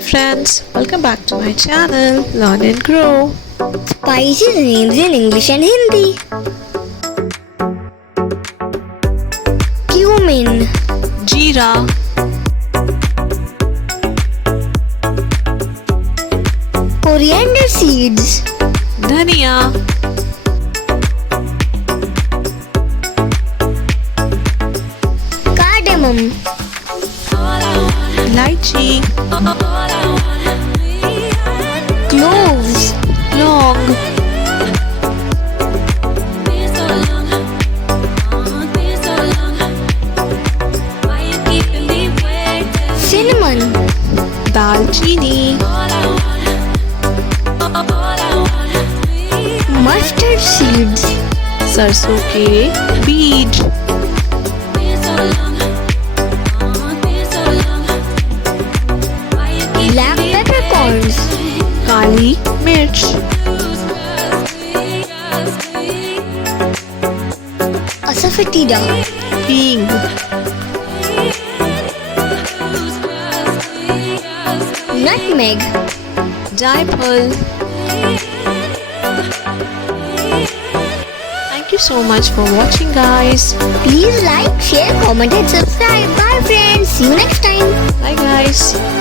Hi friends, welcome back to my channel Learn and Grow. Spices names in English and Hindi. Cumin, Jeera, coriander seeds, Dhania, cardamom, Lychee, cloves, Long, cinnamon, Dalchini, mustard seeds, सरसों के बीज, black peppercorns, काली मिर्च, asafoetida, हींग, nutmeg. जायफल. Thank you so much for watching, guys. Please like, share, comment and subscribe. Bye friends. See you next time. Bye guys.